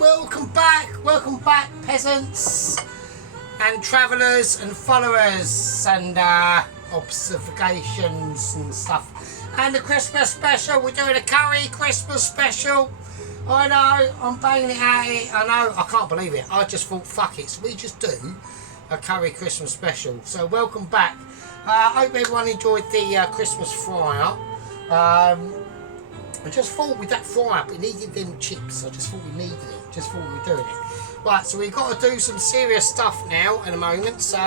welcome back, peasants and travellers and followers and observations and stuff. And the Christmas special, we're doing a curry Christmas special. I know, I'm banging it at it, I know, I can't believe it. I just thought, fuck it, so we just do a curry Christmas special. So welcome back. I hope everyone enjoyed the Christmas fry-up. I just thought with that fry-up, it needed them chips. I just thought we needed it. Just thought we were doing it. Right, so we've got to do some serious stuff now in a moment. So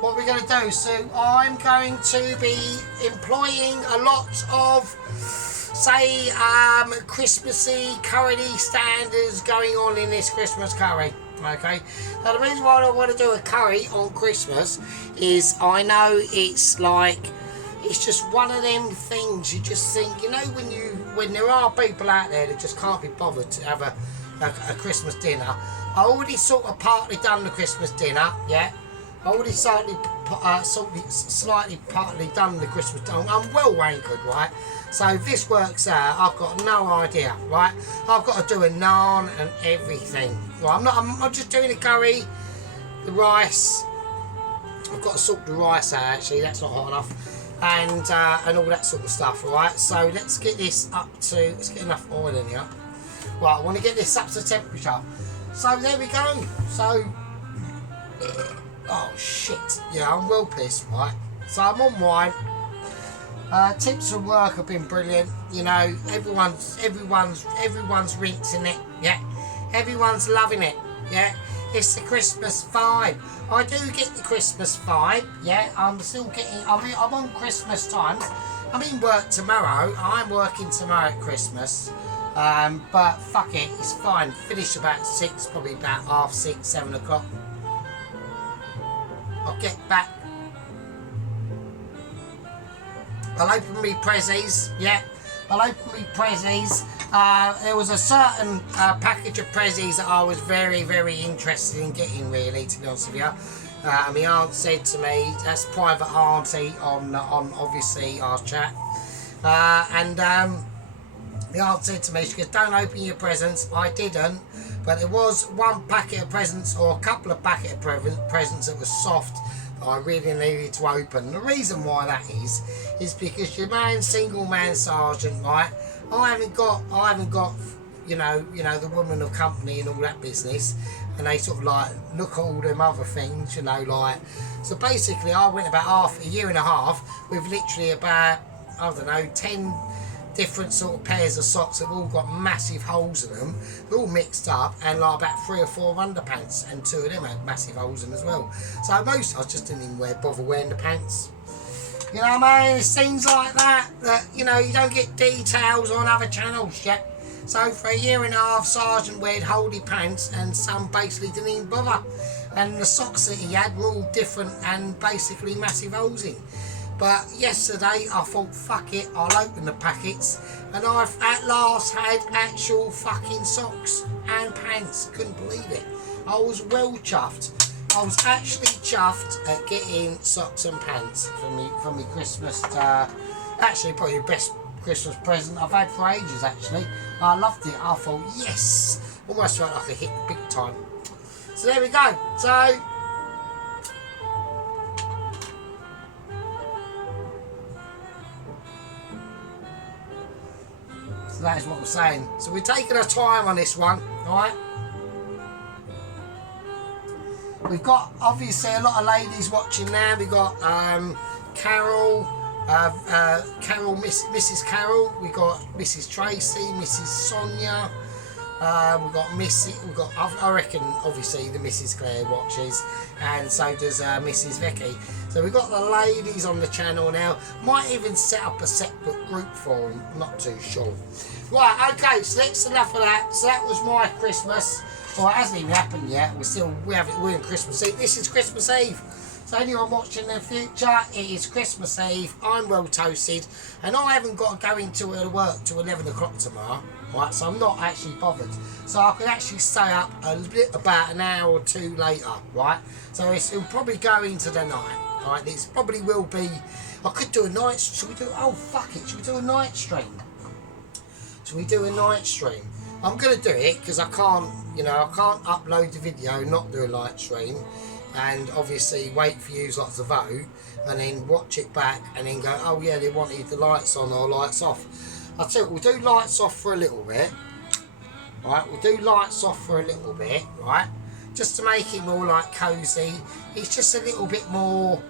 what we're going to do, so I'm going to be employing a lot of, say, Christmassy curry standards going on in this Christmas curry. Okay, now the reason why I want to do a curry on Christmas is I know it's like, it's just one of them things you just think, you know, when there are people out there that just can't be bothered to have a Christmas dinner. I already sort of partly done the Christmas dinner, yeah. I already slightly partly done the Christmas dinner. I'm well wankered, right? So if this works out, I've got no idea, right? I've got to do a naan and everything. Right, I'm just doing the curry, the rice. I've got to sort the rice out actually, that's not hot enough. And all that sort of stuff, alright? So let's get this up to, let's get enough oil in here. Right, I want to get this up to temperature. So there we go. So, oh shit, yeah, I'm well pissed, right? So I'm on wine. Tips from work have been brilliant. You know, everyone's rinsing it, yeah. Everyone's loving it, yeah. It's the Christmas vibe. I do get the Christmas vibe, yeah. I'm still getting, I'm on Christmas times. I'm in work tomorrow. I'm working tomorrow at Christmas. But fuck it, it's fine. Finish about 6, probably about 6:30, 7 o'clock. I'll get back. I'll open me prezzies, yeah. I'll open me prezzies. There was a certain package of prezzies that I was very, very interested in getting, really, to be honest with you. My aunt said to me, that's private auntie on obviously our chat. My aunt said to me, she goes, don't open your presents. I didn't, but there was one packet of presents or a couple of packet of presents that was soft that I really needed to open. The reason why that is because your single man sergeant, right? I haven't got, you know, the woman of company and all that business, and they sort of like look at all them other things, you know, like. So basically, I went about a year and a half with literally about, I don't know, 10 different sort of pairs of socks that have all got massive holes in them. They're all mixed up, and like about 3 or 4 underpants, and 2 of them had massive holes in them as well. So I just didn't even bother wearing the pants. You know what I mean? It's things like that, you know, you don't get details on other channels yet. So for a year and a half, Sergeant weared holdy pants, and some basically didn't even bother. And the socks that he had were all different and basically massive holes in. But yesterday I thought, fuck it, I'll open the packets, and I've at last had actual fucking socks and pants. Couldn't believe it. I was well chuffed. I was actually chuffed at getting socks and pants for me Christmas. Actually, probably the best Christmas present I've had for ages. Actually, I loved it. I thought, yes, almost felt like I hit the big time. So there we go. So that is what I'm saying. So we're taking our time on this one, alright? We've got obviously a lot of ladies watching now. We've got Carol, Mrs. Carol. We've got Mrs. Tracy, Mrs. Sonia. We've got I reckon obviously the Mrs. Claire watches, and so does Mrs. Vicky. So we've got the ladies on the channel now. Might even set up a separate group for them, I'm not too sure. Right, okay, so that's enough of that. So that was my Christmas. Well, it hasn't even happened yet. We're in Christmas Eve. This is Christmas Eve. So anyone watching in the future, it is Christmas Eve. I'm well toasted, and I haven't got to go into work till 11 o'clock tomorrow. Right, so I'm not actually bothered. So I could actually stay up about an hour or 2 later, right? So it'll probably go into the night, right? It probably will be. I could do a night. Should we do? Oh fuck it! Should we do a night stream? Should we do a night stream? I'm going to do it because I can't, you know, I can't upload the video, not do a live stream, and obviously wait for you lot to vote, and then watch it back, and then go, oh yeah, they wanted the lights on or lights off. I'll tell you, we'll do lights off for a little bit, right? We'll do lights off for a little bit, right? Just to make it more like cosy. It's just a little bit more,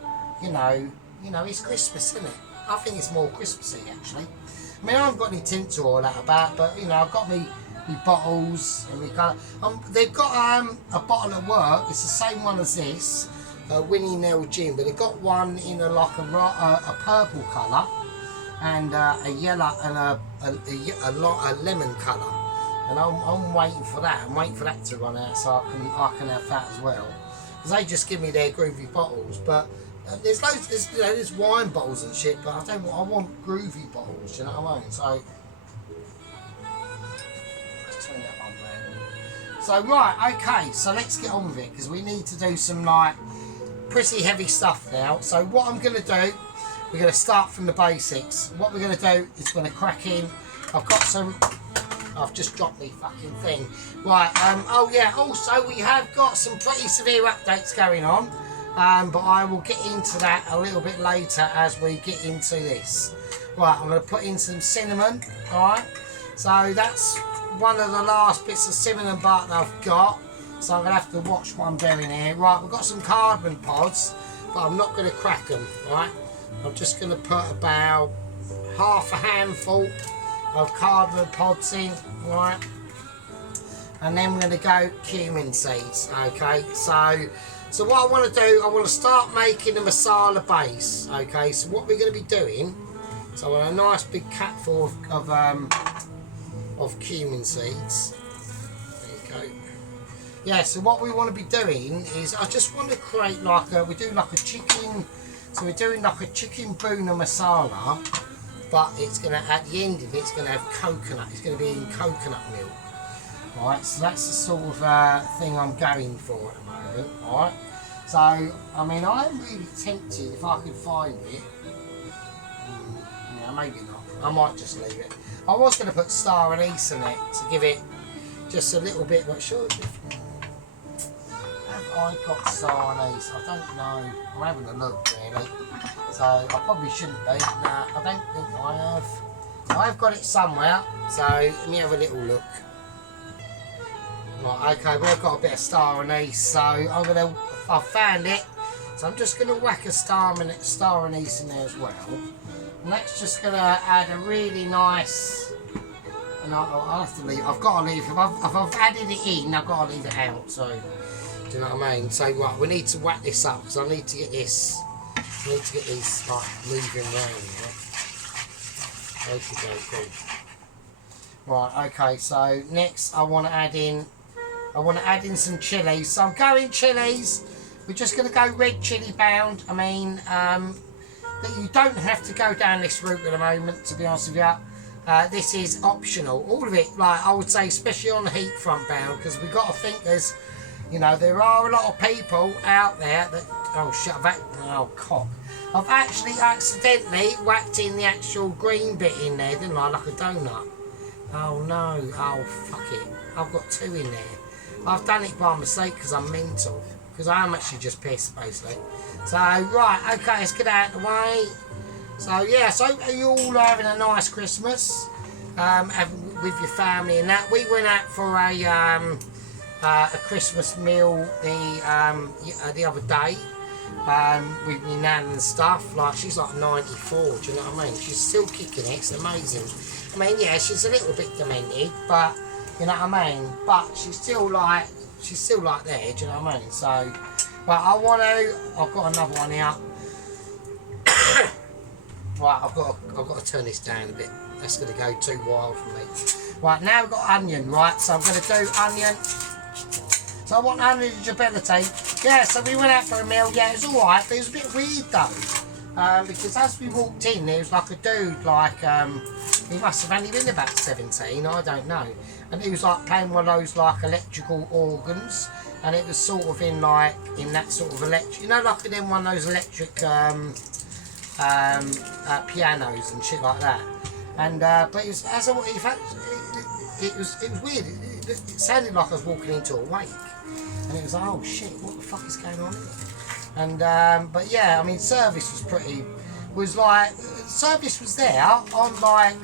you know, it's Christmas, isn't it? I think it's more Christmassy actually. I mean, I haven't got any tinsel or that about, but you know, I've got me bottles, and we got. They've got a bottle at work. It's the same one as this, Winnie Nell Gin, but they've got one in a like a purple colour, and a yellow and a lemon colour. And I'm waiting for that. I'm waiting for that to run out so I can have that as well. Because they just give me their groovy bottles, but. There's loads, you know, there's wine bottles and shit, but I want groovy bottles, you know what I mean? So, let's turn that on there. So, right, okay, so let's get on with it, because we need to do some, like, pretty heavy stuff now. So, what I'm going to do, we're going to start from the basics. What we're going to do is going to crack in. I've just dropped the fucking thing. Right, oh yeah, also we have got some pretty severe updates going on. But I will get into that a little bit later as we get into this. Right, I'm going to put in some cinnamon, alright? So that's one of the last bits of cinnamon bark that I've got. So I'm going to have to watch what I'm doing here. Right, we've got some cardamom pods, but I'm not going to crack them, right? I'm just going to put about half a handful of cardamom pods in, right? And then we're going to go cumin seeds, okay? So what I want to do, I want to start making a masala base, okay? So what we're going to be doing, so I want a nice big capful of cumin seeds. There you go. Yeah, so what we want to be doing is, I just want to create like a, we do like a chicken, so we're doing like a chicken buna masala, but it's going to, at the end of it, it's going to have coconut, it's going to be in coconut milk. Right, so that's the sort of thing I'm going for at the moment, right? So, I mean, I'm really tempted if I could find it. Yeah, maybe not. I might just leave it. I was going to put star anise in it to give it just a little bit, but sure. Have I got star anise? I don't know. I'm having a look, really. So, I probably shouldn't be. No, I don't think I have. I have got it somewhere, so let me have a little look. Right, okay, we've got a bit of star anise, so I've found it, so I'm just going to whack a star anise in there as well, and that's just going to add a really nice, and I'll have to leave, I've got to leave, if I've added it in, I've got to leave it out, so, do you know what I mean? So right, we need to whack this up, because I need to get this, these like moving around, right? Okay, cool. Right, okay, so next I want to add in some chilies. So I'm going chilies. We're just going to go red chili bound. I mean, that you don't have to go down this route at the moment, to be honest with you. This is optional. All of it, like I would say, especially on the heat front bound, because we've got to think there's, you know, there are a lot of people out there that, oh shit, oh cock. I've actually accidentally whacked in the actual green bit in there, didn't I, like a donut. Oh no, oh fuck it. I've got two in there. I've done it by mistake because I'm mental. Because I'm actually just pissed, basically. So, right, okay, let's get out of the way. So, yeah, so are you all having a nice Christmas with your family and that? We went out for a Christmas meal the other day with my nan and stuff. Like, she's like 94, do you know what I mean? She's still kicking it, it's amazing. I mean, yeah, she's a little bit demented, but you know what I mean? But she's still like there, do you know what I mean? So, but I've got another one here. Right, I've got to turn this down a bit. That's going to go too wild for me. Right, now we've got onion, right? So I'm going to do onion. So I want eligibility. Yeah, so we went out for a meal. Yeah, it was alright, but it was a bit weird though. Because as we walked in, there was like a dude, like, he must have only been about 17, I don't know. And he was like playing one of those like electrical organs, and it was sort of in that sort of electric, you know, like in one of those electric pianos and shit like that. And but it was, it was weird. It sounded like I was walking into a wake, and it was like, oh shit, what the fuck is going on here? And but yeah, I mean, service was service was there on like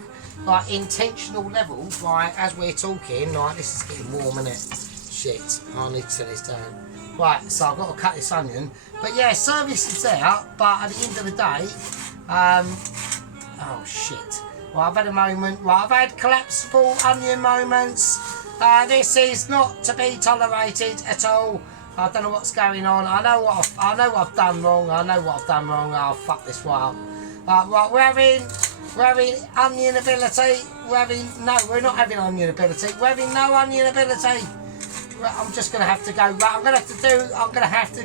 intentional levels. Like as we're talking, like this is getting warm, isn't it? Shit, I need to turn this down. Right, so I've got to cut this onion. But yeah, service is there, but at the end of the day, oh shit. Well, I've had a moment. Right, I've had collapsible onion moments. This is not to be tolerated at all. I don't know what's going on. I know what I've done wrong. Oh fuck this right up. Right, we're having onion ability. We're not having onion ability. We're having no onion ability. I'm just gonna have to go. Right, I'm gonna have to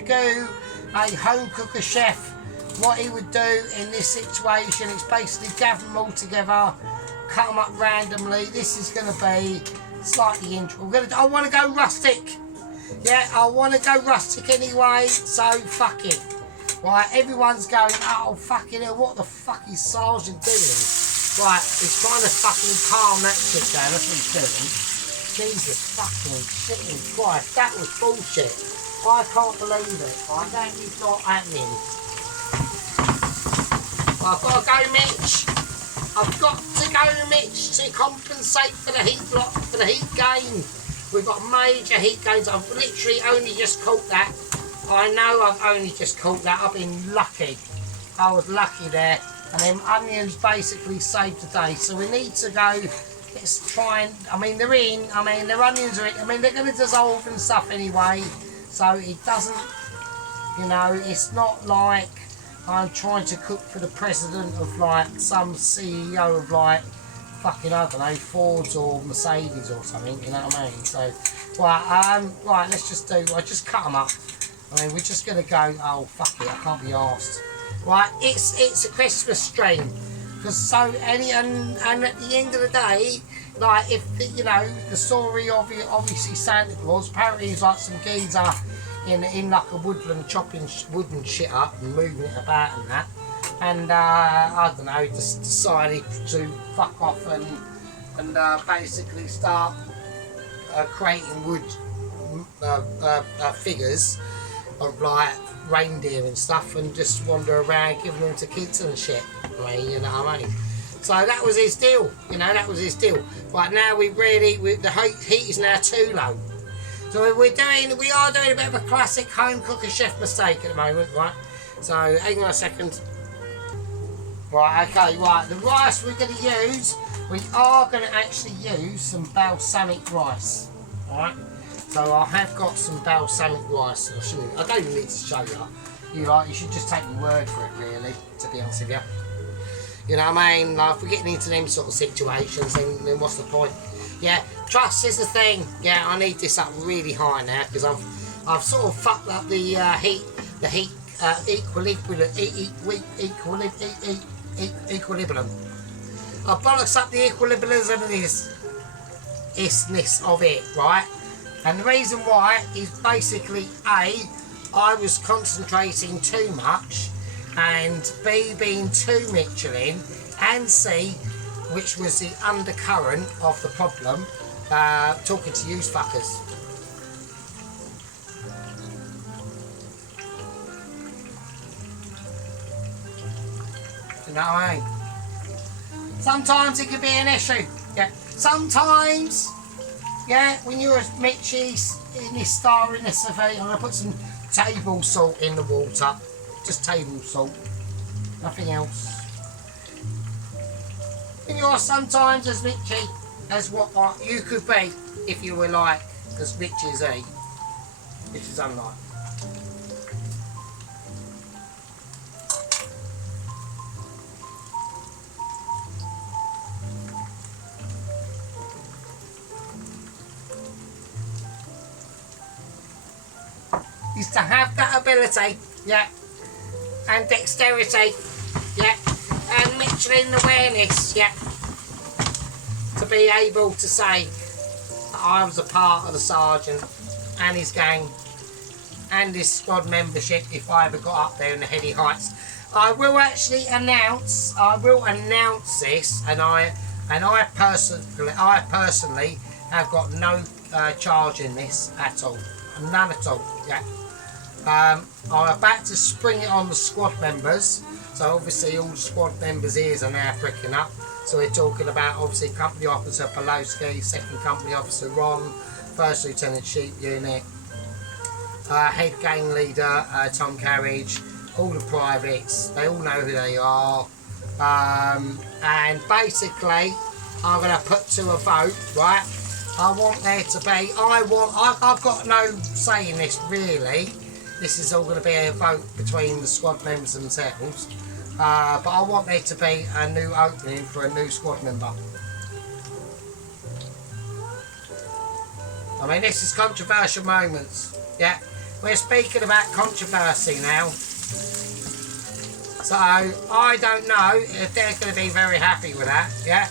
do a home cooker chef. What he would do in this situation is basically gather them all together, cut them up randomly. This is going to be slightly interesting. I want to go rustic. Yeah, I want to go rustic anyway, so fuck it. Right, everyone's going, oh fucking hell, what the fuck is Sergeant doing? Right, he's trying to fucking calm that shit down, that's what he's doing. Jesus fucking shitting Christ, that was bullshit. I can't believe it. Right, that is not happening. I've got to go, Mitch. I've got to go, Mitch, to compensate for the heat block, for the heat gain. We've got major heat gains. I've literally only just caught that. I know I've only just caught that. I've been lucky. I was lucky there. And them onions basically saved the day. So we need to go. Let's try and. I mean, they're in. I mean, their onions are in. I mean, they're going to dissolve and stuff anyway. So it doesn't. You know, it's not like I'm trying to cook for the president of like some CEO of like fucking, I don't know, Fords or Mercedes or something, you know what I mean? So, right, let's just do, I just cut them up. I mean, we're just going to go, oh, fuck it, I can't be arsed. Right, it's a Christmas stream. Because so, and at the end of the day, like, if, you know, the story of obviously Santa Claus, apparently he's like some geezer in like a woodland chopping wood and shit up and moving it about and that, and I don't know, just decided to fuck off and basically start creating wood figures of like reindeer and stuff and just wander around giving them to kids and shit. I mean, you know what I mean? So that was his deal, you know, that was his deal. Right now the heat is now too low. So we are doing a bit of a classic home cooker chef mistake at the moment, right? So hang on a second. Right, okay, right. The rice we're going to use, we are going to actually use some balsamic rice, right? So I have got some balsamic rice. I don't even need to show you. You should just take my word for it, really, to be honest with you. You know what I mean? Like, if we're getting into them sort of situations, then what's the point? Yeah, trust is the thing. Yeah, I need this up really high now because I've sort of fucked up the heat equilibrium. I bollocks up the equilibrium of isness of it, right? And the reason why is basically A, I was concentrating too much, and B, being too Michelin, and C, which was the undercurrent of the problem, talking to you fuckers. You know what I mean? Sometimes it can be an issue. Yeah. Sometimes, yeah, when you're as Mitchy in this star in this event, I'm going to put some table salt in the water. Just table salt. Nothing else. And you are sometimes as Mitchy as what you could be if you were like as rich as he, which is unlike. Is to have that ability, yeah, and dexterity, yeah, and Michelin awareness, yeah, to be able to say that I was a part of the sergeant and his gang and his squad membership if I ever got up there in the heady heights. I will actually announce this, and I And I personally have got no charge in this at all, none at all. Yeah. I'm about to spring it on the squad members, so obviously all the squad members' ears are now pricking up. So we're talking about obviously Company Officer Poloski, Second Company Officer Ron, First Lieutenant Sheep Unit, Head Gang Leader Tom Carriage, all the privates, they all know who they are. And basically I'm going to put to a vote, right? I want there to be, I've got no say in this really. This is all going to be a vote between the squad members themselves. But I want there to be a new opening for a new squad member. I mean, this is controversial moments. Yeah, we're speaking about controversy now. So I don't know if they're going to be very happy with that. Yeah,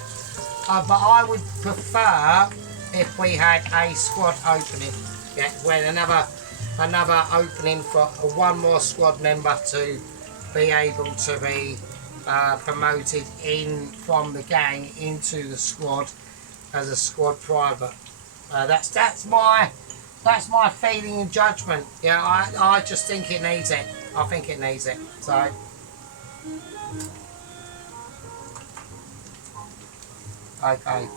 but I would prefer if we had a squad opening. Yeah, when another opening for one more squad member to be able to be promoted in from the gang into the squad as a squad private. That's my feeling and judgment. Yeah, I just think it needs it. I think it needs it. So okay.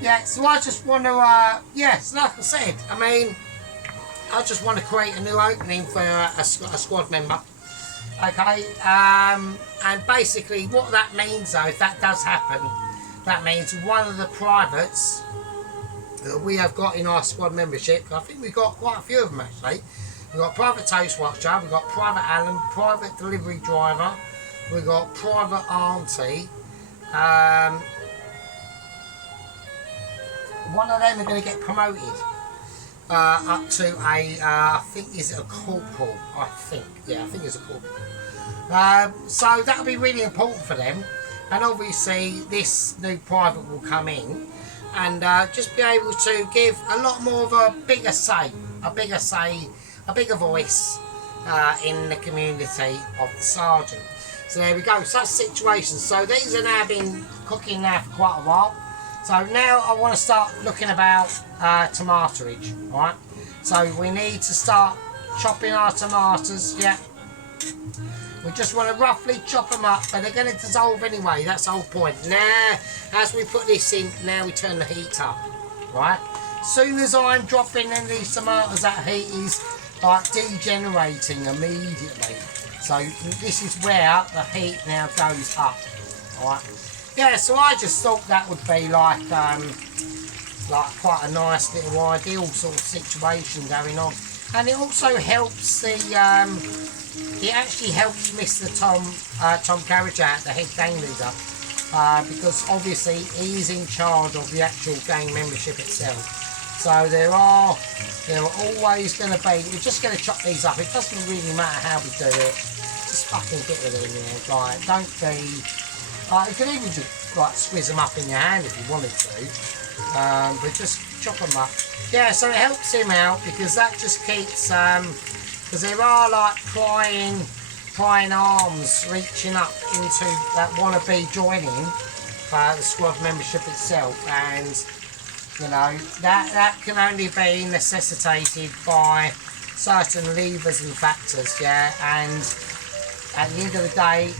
Yeah, so I just want to, yes, like I said, I mean, I just want to create a new opening for a squad member. Okay, and basically what that means though, if that does happen, that means one of the privates that we have got in our squad membership, I think we've got quite a few of them actually. We've got Private Toast Watcher, we've got Private Alan, Private Delivery Driver, we've got Private Auntie, one of them are going to get promoted up to a, I think, is it a corporal? I think, yeah, I think it's a corporal. So that'll be really important for them. And obviously this new private will come in and just be able to give a lot more of a bigger voice in the community of the sergeant. So there we go, such situations. So these are now been cooking now for quite a while. So now I want to start looking about tomaterage, right? So we need to start chopping our tomatoes, yeah. We just want to roughly chop them up, but they're going to dissolve anyway, that's the whole point. Now, as we put this in, now we turn the heat up, right? As soon as I'm dropping in these tomatoes, that heat is like degenerating immediately. So this is where the heat now goes up, alright? Yeah, so I just thought that would be like quite a nice little ideal sort of situation going on. And it also helps the, it actually helps Mr. Tom Carriage out, the head gang leader, because obviously he's in charge of the actual gang membership itself. So there are always going to be, we're just going to chop these up, it doesn't really matter how we do it, just fucking get rid of them, you know, like, don't be, you can even just like squeeze them up in your hand if you wanted to, but just chop them up. Yeah, so it helps him out because that just keeps, because there are like prying arms reaching up into that want to be joining the squad membership itself, and you know that can only be necessitated by certain levers and factors. Yeah, and at the end of the day,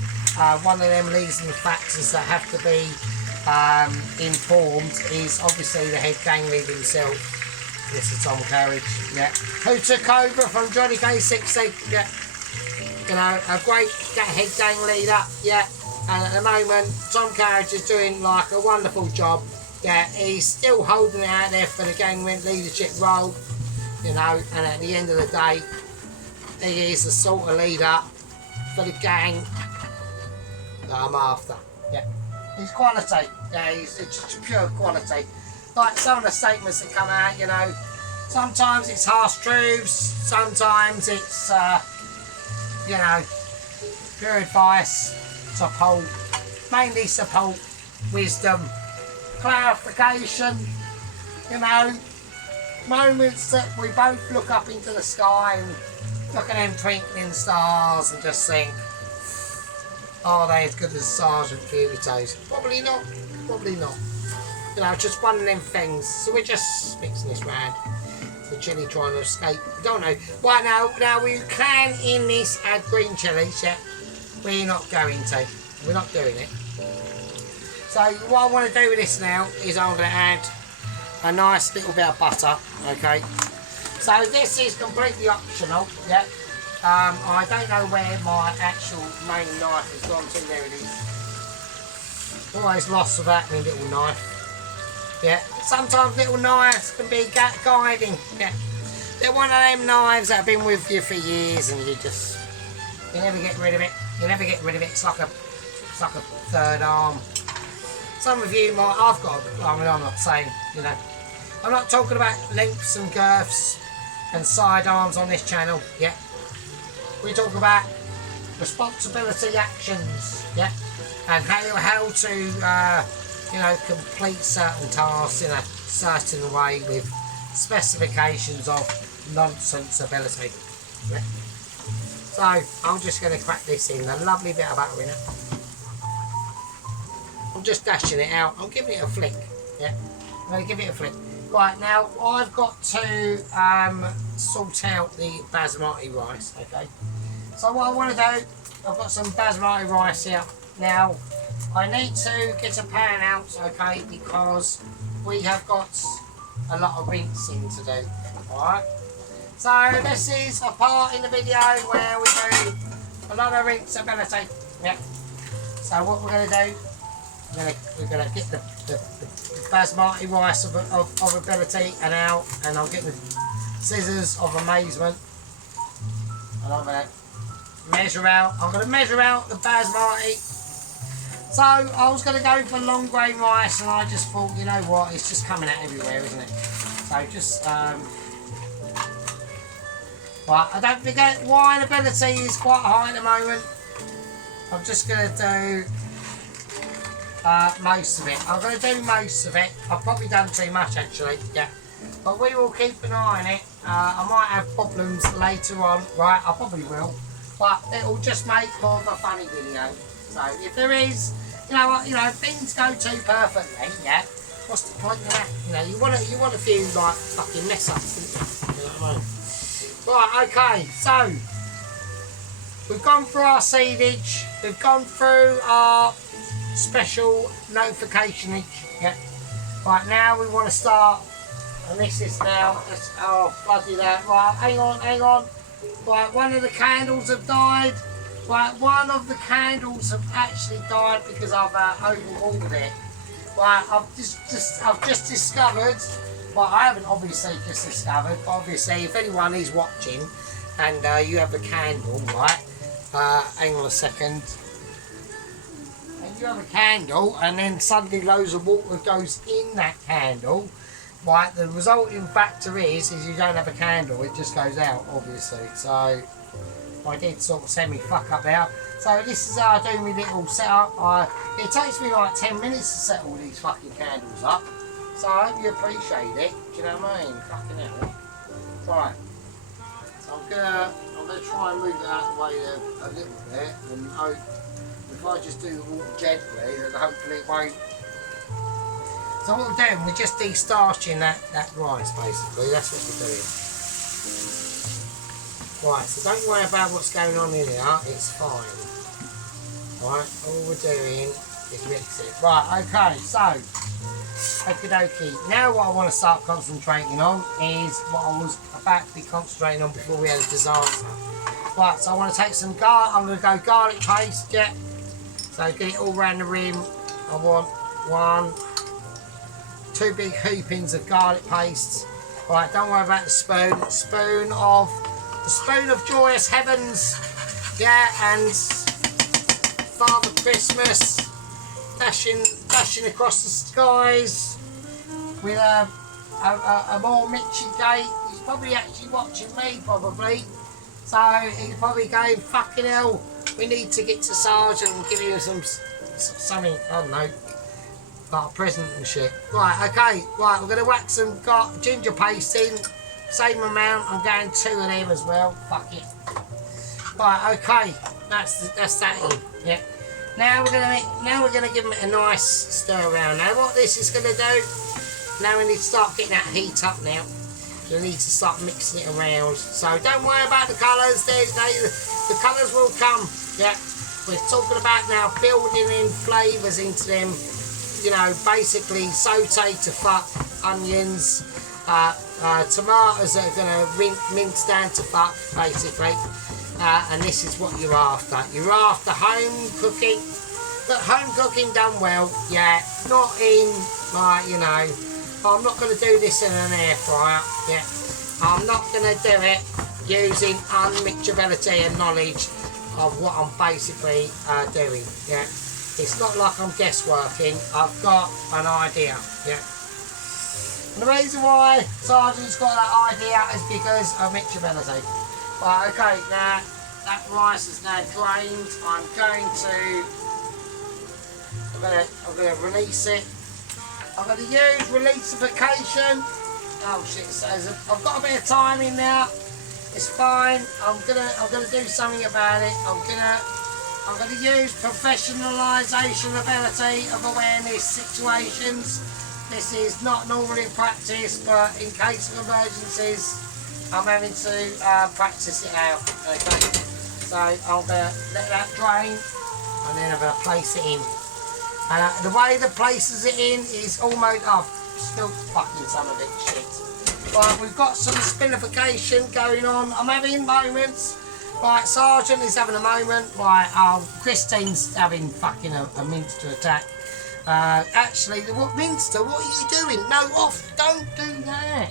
one of them levers and factors that have to be informed is obviously the head gang leader himself. This is Tom Carriage, yeah, who took over from Johnny K60, yeah, you know, a great head gang leader, yeah, and at the moment Tom Carriage is doing like a wonderful job, yeah, he's still holding it out there for the gang leadership role, you know, and at the end of the day, he is the sort of leader for the gang that I'm after, yeah, he's quality, yeah, it's just pure quality. Like some of the statements that come out, you know, sometimes it's harsh truths, sometimes it's, you know, pure advice, support, mainly support, wisdom, clarification, you know, moments that we both look up into the sky and look at them twinkling stars and just think, are they as good as Sergeant Purito's? Probably not. Probably not. You know, just one of them things. So we're just mixing this round. The chilli trying to escape. I don't know. Right, now we can in this add green chilies, yeah. We're not going to. We're not doing it. So what I want to do with this now is I'm going to add a nice little bit of butter, okay. So this is completely optional, yeah. I don't know where my actual main knife has gone to. There it is. Always lost without my little knife. Yeah, sometimes little knives can be guiding. Yeah, they're one of them knives that have been with you for years, and you never get rid of it. You never get rid of it. It's like a third arm. Some of you might. I mean, I'm not saying, you know, I'm not talking about lengths and girths and sidearms on this channel. Yeah, we talk about responsibility actions. Yeah, and how to. You know, complete certain tasks in a certain way with specifications of nonsense ability. Yeah. So I'm just going to crack this in, a lovely bit of butter in it. I'm just dashing it out. I'm giving it a flick. Yeah, I'm going to give it a flick. Right, now I've got to sort out the basmati rice. Okay. So what I want to do, I've got some basmati rice here. Now I need to get a pan out, okay, because we have got a lot of rinsing to do. Alright. So this is a part in the video where we do a lot of rinsability. Yeah. So what we're going to do, we're going to get the basmati rice of ability and out, and I'll get the scissors of amazement, and I'm going to measure out the basmati. So I was going to go for long grain rice, and I just thought, you know what, it's just coming out everywhere, isn't it? So just, right, I don't forget wine ability is quite high at the moment. I'm just going to do most of it. I'm going to do most of it. I've probably done too much actually, yeah. But we will keep an eye on it. I might have problems later on, right? I probably will. But it will just make more of a funny video. So if there is, you know what, if things go too perfectly, yeah, what's the point of that? You know, you want a few like fucking mess ups, don't you? You know what I mean? Right, okay, so we've gone through our seedage, we've gone through our special notificationage, yeah. Right, now we want to start, and this is now, oh bloody that, right, hang on. Right, one of the candles have died. Right, one of the candles have actually died because I've overwatered it. Right, I've just discovered. Well, I haven't obviously just discovered, but obviously if anyone is watching and you have a candle, right? Hang on a second. And you have a candle, and then suddenly loads of water goes in that candle. Right, the resulting factor is you don't have a candle, it just goes out, obviously. So I did sort of semi fuck up out. So this is how I do my little setup. It takes me like 10 minutes to set all these fucking candles up. So I hope you appreciate it. Do you know what I mean? Fucking hell. Right. So I'm gonna try and move it out of the way a little bit, and hope if I just do the water gently, then hopefully it won't. So what we're doing, we're just de-starching that rice basically. That's what we're doing. Right, so don't worry about what's going on in here, it's fine. Right, all we're doing is mix it. Right, okay, so, okie dokie. Now what I want to start concentrating on is what I was about to be concentrating on before we had a disaster. Right, so I want to take some garlic, I'm going to go garlic paste, yeah. So get it all around the rim. I want 2 big hoopings of garlic paste. Right, don't worry about the spoon. The spoon of joyous heavens, yeah, and Father Christmas dashing across the skies with a more Mitchy gate. He's probably actually watching me, probably. So he's probably going, fucking hell, we need to get to Sergeant and give him something, I don't know, like a present and shit. Right, okay, right, we're going to whack some ginger paste in. Same amount, I'm going 2 of them as well. Fuck it. Right, okay, that's that in. Yeah. Now we're gonna give it a nice stir around. Now what this is gonna do? Now we need to start getting that heat up now. We need to start mixing it around. So don't worry about the colours. The colours will come. Yeah. We're talking about now building in flavours into them. You know, basically sauté to fuck, onions, tomatoes that are going to mince down to fuck, basically. And this is what you're after. You're after home cooking, but home cooking done well, yeah. Not in, like, you know, I'm not going to do this in an air fryer, yeah. I'm not going to do it using unmixability and knowledge of what I'm basically doing, yeah. It's not like I'm guessworking, I've got an idea, yeah. And the reason why Sergeant's got that idea is because of mixability. Right, okay, now that rice is now drained. I'm going to release it. I'm going to use releasification. Oh shit! So I've got a bit of time in now. It's fine. I'm gonna do something about it. I'm gonna use professionalisation ability of awareness situations. This is not normal in practice, but in case of emergencies, I'm having to practice it out. Okay, so I'm gonna let that drain, and then I'm gonna place it in. And the way that places it in is almost still fucking some of it shit. Right, we've got some spillification going on. I'm having moments. Right, Sergeant is having a moment. Right, Christine's having fucking a Minster attack. Actually, what Minster? What are you doing? No, off! Don't do that.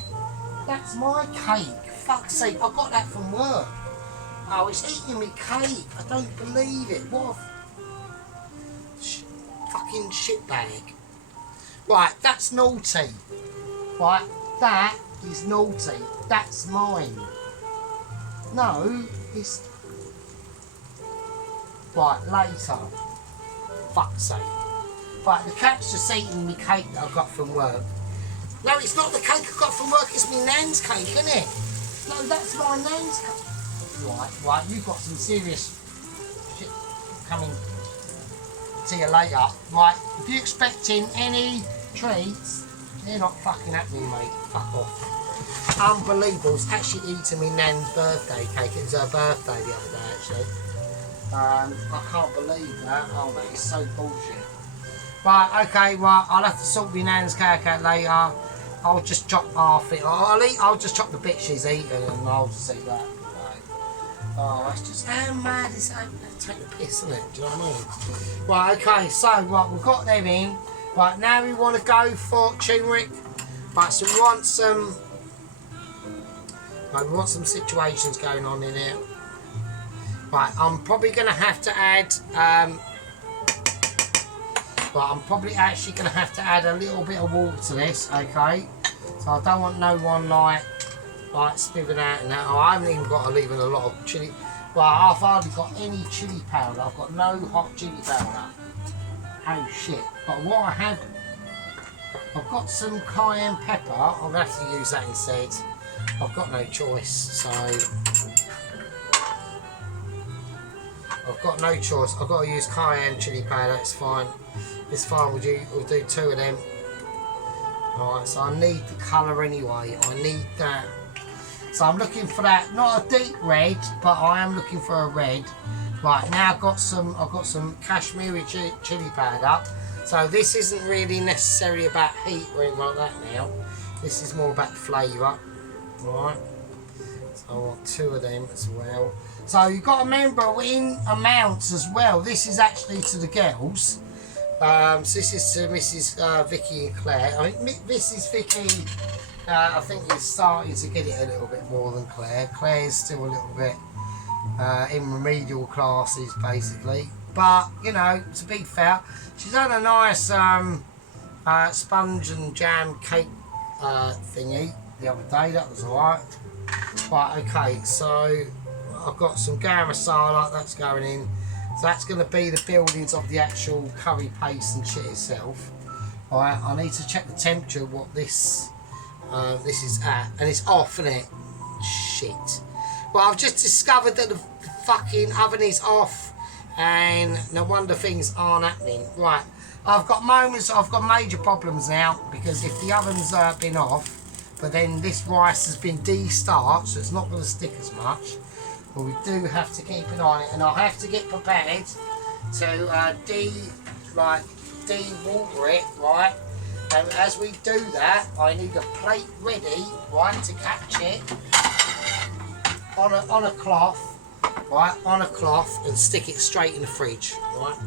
That's my cake. Fuck's sake, I got that from work. Oh, it's eating me cake. I don't believe it. What a fucking shitbag. Right, that's naughty. Right, that is naughty. That's mine. No, it's... Right, later. Fuck's sake. Right, the cat's just eating me cake that I got from work. No, it's not the cake I got from work, it's my nan's cake, isn't it? No, that's my nan's cake. Right, you've got some serious shit coming to you later. Right, if you're expecting any treats, they're not fucking happening, mate. Fuck off. Unbelievable. It's actually eating me nan's birthday cake. It was her birthday the other day, actually. I can't believe that. Oh, that is so bullshit. Right, okay, right, I'll have to sort my nan's cake out later. I'll just chop half it. I'll just chop the bit she's eaten and I'll just eat that. Right. Oh, that's just how mad is that? Take the piss, isn't it? Do you know what I mean? Right, okay, so right, we've got them in. Right, now we want to go for turmeric. Right, so we want some. Right, we want some situations going on in here. Right, I'm probably going to have to add. But I'm probably actually going to have to add a little bit of water to this, okay? So I don't want no one like spitting out and that. Oh, I haven't even got a lot of chilli. Well, I've hardly got any chilli powder. I've got no hot chilli powder. Oh shit! But what I have, I've got some cayenne pepper. I'm going to have to use that instead. I've got no choice, so I've got no choice. I've got to use cayenne chilli powder. It's fine. It's fine, we'll do two of them. Alright, so I need the colour anyway. I need that. So I'm looking for that, not a deep red, but I am looking for a red. Right, now I've got some Kashmiri chilli powder. So this isn't really necessarily about heat or anything like that now. This is more about the flavour. Right. So I want two of them as well. So you've got to remember in amounts as well. This is actually to the girls. So this is to Mrs. Vicky and Claire. I mean, Mrs. Vicky, I think is starting to get it a little bit more than Claire. Claire's still a little bit in remedial classes, basically. But, you know, to be fair, she's had a nice sponge and jam cake thingy the other day. That was alright. Right, okay, so I've got some garam masala that's going in. So that's going to be the buildings of the actual curry paste and shit itself. Alright, I need to check the temperature what this is at. And it's off, isn't it? Shit. Well, I've just discovered that the fucking oven is off, and no wonder things aren't happening. Right, I've got major problems now, because if the oven's been off, but then this rice has been de-starched, so it's not going to stick as much. But we do have to keep an eye on it, and I have to get prepared to de-water it, right? And as we do that, I need a plate ready, right, to catch it on a cloth, right, on a cloth, and stick it straight in the fridge, right.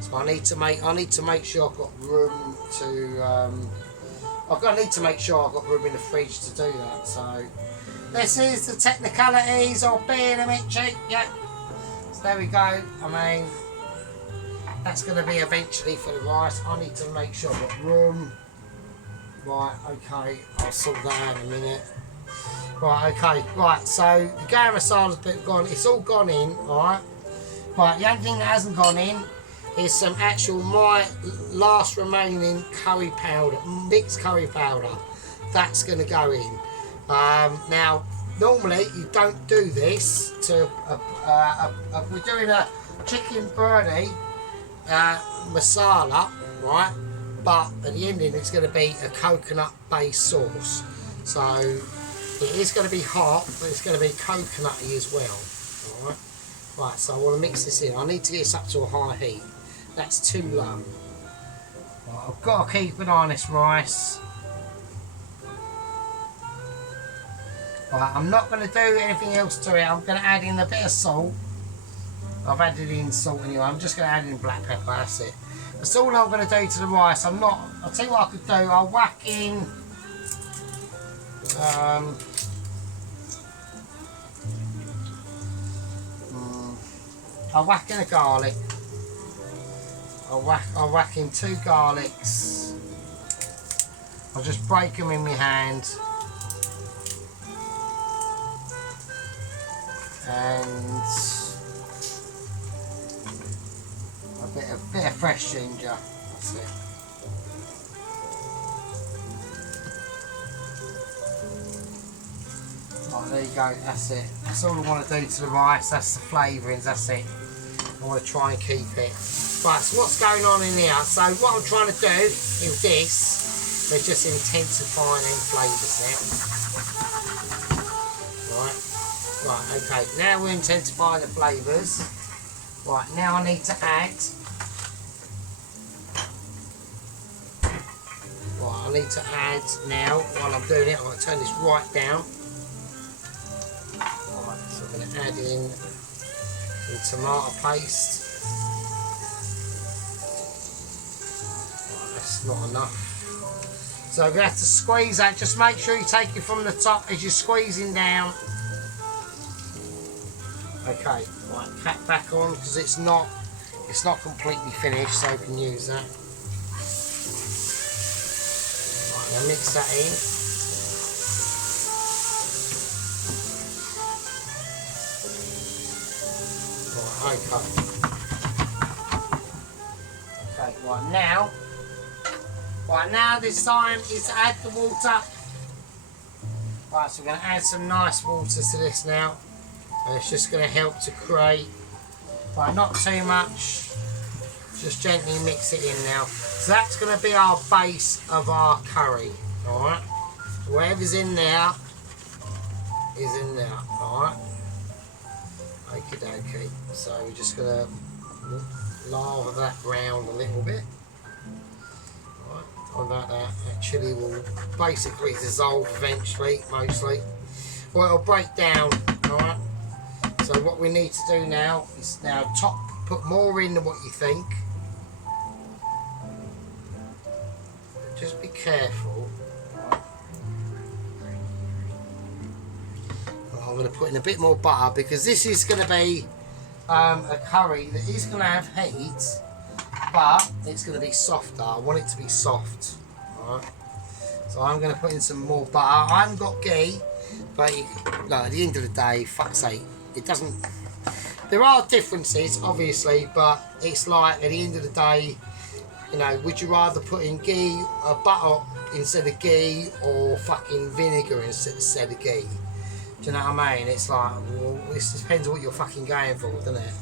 So I need to make sure I've got room to. Need to make sure I've got room in the fridge to do that. So this is the technicalities of being a Mitchie. Yeah. So there we go. I mean, that's going to be eventually for the rice. I need to make sure I've got room. Right, okay, I'll sort that out in a minute. Right, okay, right, so the garam masala's been gone, it's all gone in, alright. Right, the only thing that hasn't gone in is some actual my last remaining curry powder, mixed curry powder. That's going to go in. Now, normally you don't do this to, we're doing a chicken biryani masala, right? But at the ending it's going to be a coconut based sauce. So it is going to be hot, but it's going to be coconutty as well. Alright, right, so I want to mix this in. I need to get this up to a high heat. That's too low. Right, I've got to keep an eye on this rice. Right, I'm not going to do anything else to it. I'm going to add in a bit of salt. I've added in salt anyway. I'm just going to add in black pepper, that's it. That's all I'm going to do to the rice. I'll tell you what I could do. I'll whack in I'll whack in a garlic. I'll whack in 2 garlics. I'll just break them in my hand. And a bit of fresh ginger. That's it. Right, there you go, that's it. That's all I want to do to the rice, that's the flavourings, that's it. I want to try and keep it. Right, so what's going on in here? So what I'm trying to do with this, we're just intensifying them flavours there. Right, okay, now we're intensifying the flavours. Right, now I need to add. Right, I need to add now, while I'm doing it, I'm going to turn this right down. Right, so I'm going to add in the tomato paste. Right, that's not enough. So we're going to have to squeeze that. Just make sure you take it from the top as you're squeezing down. Okay, right, cap back on because it's not completely finished, so we can use that. Right, now mix that in. Right, okay. Okay, right now this time is to add the water. Right, so we're going to add some nice water to this now. And it's just going to help to create, right, not too much, just gently mix it in now. So that's going to be our base of our curry, alright? Whatever's in there is in there, alright? Okie dokie. So we're just going to lather that round a little bit. Alright, on that chilli will basically dissolve eventually, mostly. Well, it'll break down, alright? So what we need to do now is put more in than what you think. Just be careful. I'm going to put in a bit more butter because this is going to be a curry that is going to have heat, but it's going to be softer. I want it to be soft. Alright. So I'm going to put in some more butter. I haven't got ghee, but at the end of the day, fuck's sake. It doesn't. There are differences, obviously, but it's like at the end of the day, you know, would you rather put in ghee, butter instead of ghee, or fucking vinegar instead of ghee? Do you know what I mean? It's like, well, this depends what you're fucking going for, doesn't it?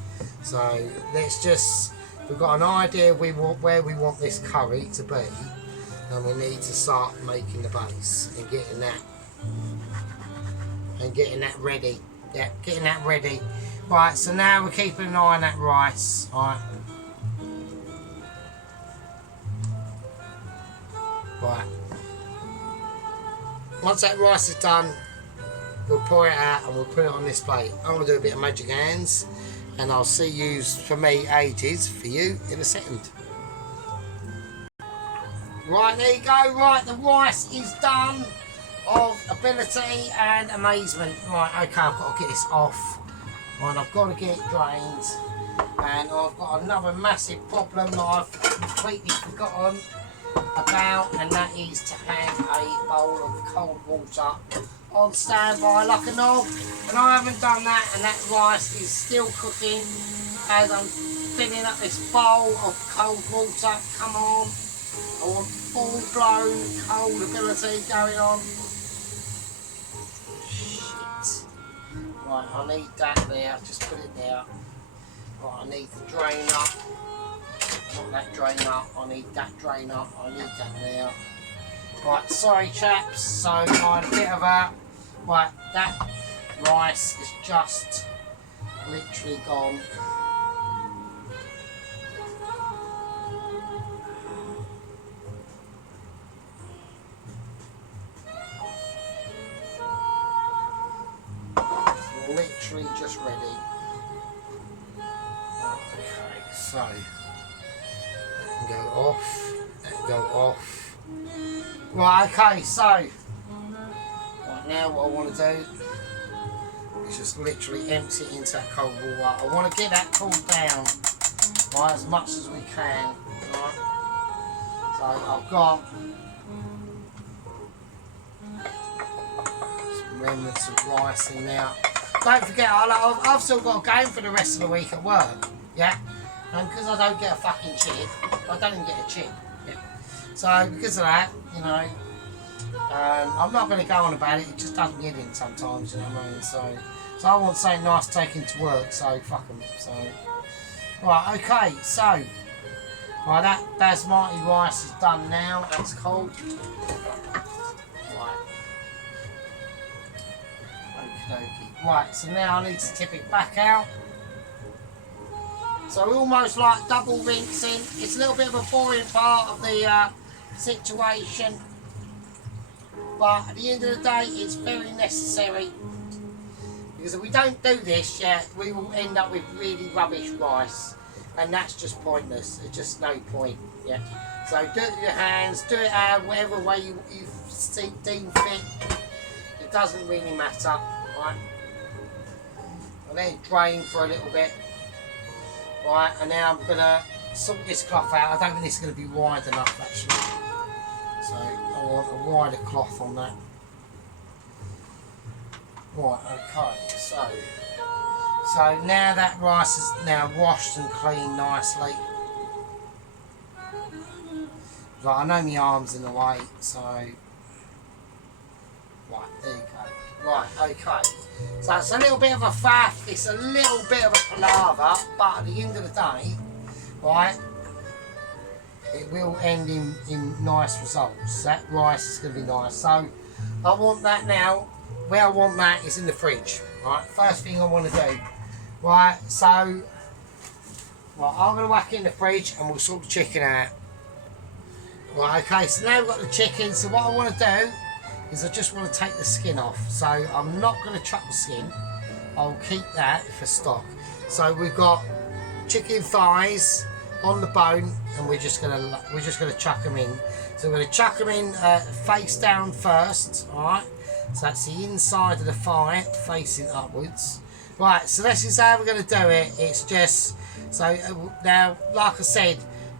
So let's just, we've got an idea where we want this curry to be, and we need to start making the base and getting that ready. Yeah, getting that ready. Right, so now we're keeping an eye on that rice. Right. Right. Once that rice is done, we'll pour it out and we'll put it on this plate. I'm going to do a bit of magic hands, and I'll see you, for me, ages, for you, in a second. Right, there you go. Right, the rice is done, of ability and amazement. Right, okay, I've got to get this off. Right, I've got to get it drained. And I've got another massive problem that I've completely forgotten about, and that is to have a bowl of cold water on standby like a knob, and I haven't done that, and that rice is still cooking as I'm filling up this bowl of cold water. Come on, I want full blown cold ability going on. Shit. Right, I need that there, just put it there. Right, I need the drainer. Not that drainer, I need that drainer, I need that there. Right, sorry chaps, so I'm a bit of a... Right, that rice is just literally gone. Literally just ready. Okay, so that can go off, that can go off. Right, okay, so right now what I want to do is just literally empty it into that cold water. I want to get that cooled down, right, as much as we can. Right. So I've got some remnants of rice in there. Don't forget, I've still got a game for the rest of the week at work, yeah? And because I don't get a fucking chip, I don't even get a chip. Yeah? So because of that, you know, I'm not going to go on about it, it just doesn't get in sometimes, you know what I mean? So I want something nice taken to work, so fuck them. So, right, okay, so, right, that Basmati rice is done now, that's cold. Right. Okie dokie. Right, so now I need to tip it back out. So almost like double rinsing. It's a little bit of a boring part of the situation, but at the end of the day it's very necessary, because if we don't do this, yeah, we will end up with really rubbish rice, and that's just pointless. It's just no point. Yeah, so do it with your hands, do it whatever way you deem fit. It doesn't really matter, right? I'll let it drain for a little bit. Right, and now I'm going to sort this cloth out. I don't think this is going to be wide enough actually. So I want a wider cloth on that. Right, okay, so now that rice is now washed and cleaned nicely. Right, I know my arm's in the way, so... Right, there you go. Right, okay. So it's a little bit of a faff, it's a little bit of a palaver, but at the end of the day, right, it will end in nice results. That rice is going to be nice. So I want that now. Where I want that is in the fridge. Right, first thing I want to do. Right, so right, I'm going to whack it in the fridge and we'll sort the chicken out. Right, okay, so now we've got the chicken. So what I want to do is I just want to take the skin off. So I'm not going to chuck the skin. I'll keep that for stock. So we've got chicken thighs on the bone, and we're just gonna chuck them in. So we're gonna chuck them in face down first. All right. So that's the inside of the thigh facing upwards. Right. So this is how we're gonna do it. It's just so now, like I said,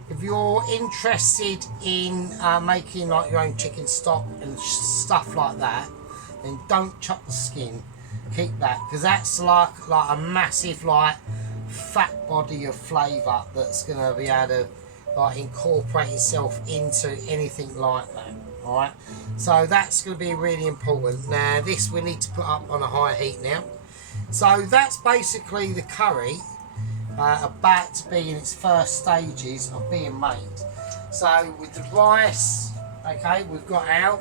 if you're interested in making like your own chicken stock and stuff like that, then don't chuck the skin. Keep that, because that's like a massive fat body of flavour that's going to be able to incorporate itself into anything like that. Alright, so that's going to be really important. Now this we need to put up on a high heat now. So that's basically the curry about to be in its first stages of being made. So with the rice, okay, we've got out.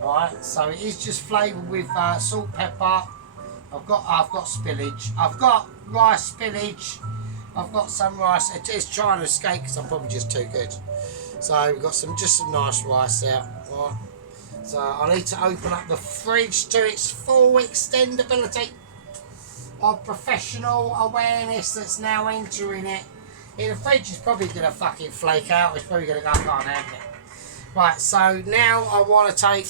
Alright, so it is just flavoured with salt, pepper. I've got spillage. I've got rice spillage. I've got some rice. It is trying to escape because I'm probably just too good. So we've got just some nice rice there. Right. So I need to open up the fridge to its full extendability of professional awareness that's now entering it. The fridge is probably going to fucking flake out. It's probably going to go, I can't handle it. Right, so now I want to take,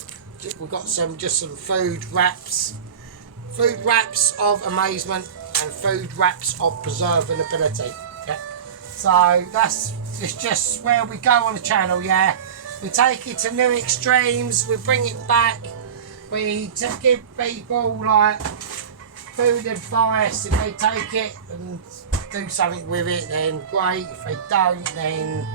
we've got just some food wraps. Food wraps of amazement and food wraps of preservability. Yeah. So it's just where we go on the channel, yeah. We take it to new extremes, we bring it back, we give people like food advice. If they take it and do something with it, then great. If they don't, then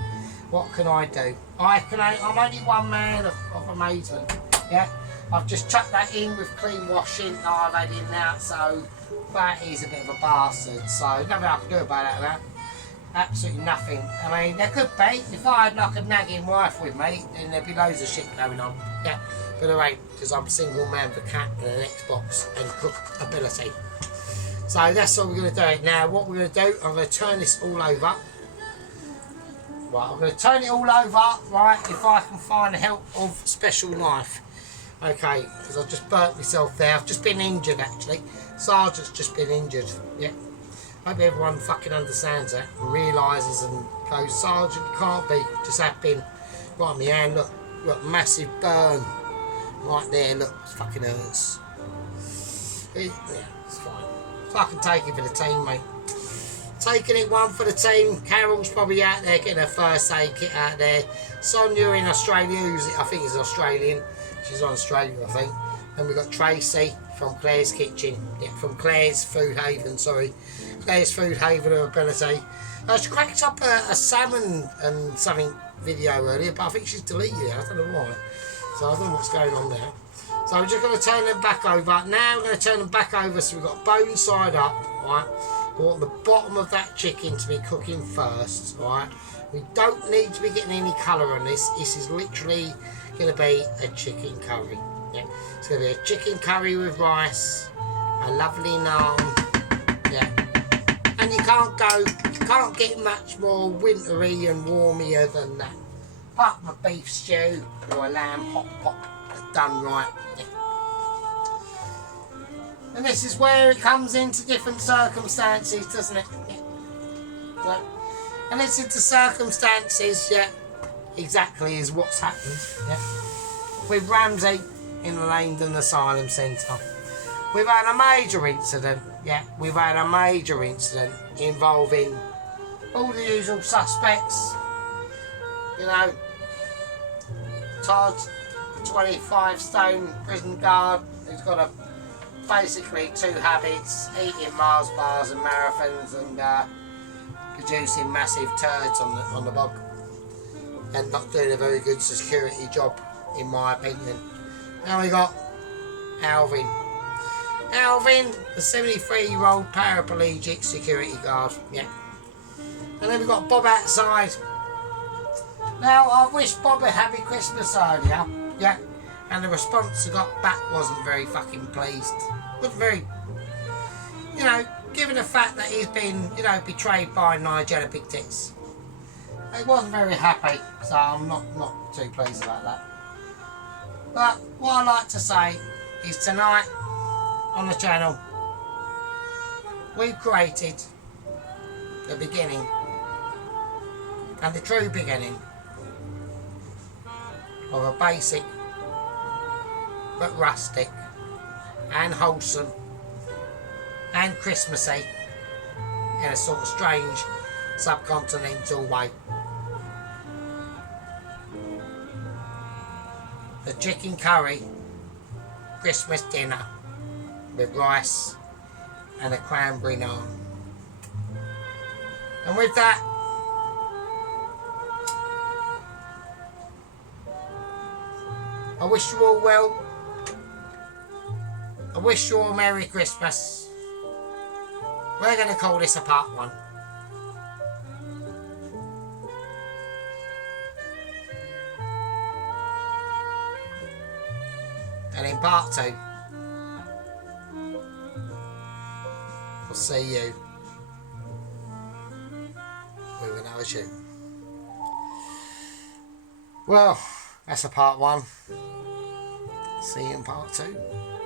what can I do? I'm only one man of amazement, yeah. I've just chucked that in with clean washing that I've had in now, so that is a bit of a bastard. So nothing I can do about that. Absolutely nothing. I mean, there could be. If I had like a nagging wife with me, then there'd be loads of shit going on. Yeah, but there ain't, because I'm a single man with a cat and an Xbox and cook ability. So that's all we're going to do. Now, what we're going to do, I'm going to turn this all over. Right, I'm going to turn it all over, right, if I can find the help of special knife. Okay, because I've just burnt myself there. I've just been injured, actually. Sergeant's just been injured. Yeah. Hope everyone fucking understands that and realises and goes, Sergeant, you can't be. Just happened. Right on my hand, look. Got a massive burn. Right there, look. It fucking hurts. Yeah, it's fine. Fucking take it for the team, mate. Taking it one for the team. Carol's probably out there getting her first aid kit out there. Sonia in Australia, I think is Australian. She's on Australia, I think. Then we've got Tracy from Claire's Kitchen. Yeah, from Claire's Food Haven, sorry. Claire's Food Haven of Ability. She cracked up a salmon and something video earlier, but I think she's deleted it. I don't know why. So I don't know what's going on there. So I'm just going to turn them back over. Now I'm going to turn them back over so we've got bone side up, right? We want the bottom of that chicken to be cooking first, right? We don't need to be getting any colour on this. This is literally going to be a chicken curry. Yeah, it's going to be a chicken curry with rice, a lovely naan. Yeah, and you can't get much more wintry and warmier than that. Apart from a beef stew or a lamb hot pot done right. Yeah. And this is where it comes into different circumstances, doesn't it? Yeah. So, and it's into circumstances, yeah, exactly is what's happened. Yeah. With Ramsey in the Langdon Asylum Centre. We've had a major incident, yeah, we've had a major incident involving all the usual suspects. You know, Todd, 25 stone prison guard, who's got basically two habits: eating Mars bars and marathons and producing massive turds on the bog, and not doing a very good security job, in my opinion. Now we got Alvin, the 73-year-old paraplegic security guard. Yeah. And then we got Bob outside. Now I wish Bob had happy Christmas earlier. Yeah. And the response I got back wasn't very fucking pleased. Wasn't very, you know, given the fact that he's been, you know, betrayed by Nigella Big Tits. He wasn't very happy, so I'm not too pleased about that. But what I like to say is tonight on the channel we've created the beginning and the true beginning of a basic but rustic and wholesome and Christmassy in a sort of strange subcontinental way. The chicken curry Christmas dinner with rice and a cranberry naan. And with that, I wish you all well. I wish you all Merry Christmas. We're going to call this a part 1. And in part 2, I'll see you with another tune. Well, that's a part 1. See you in part 2.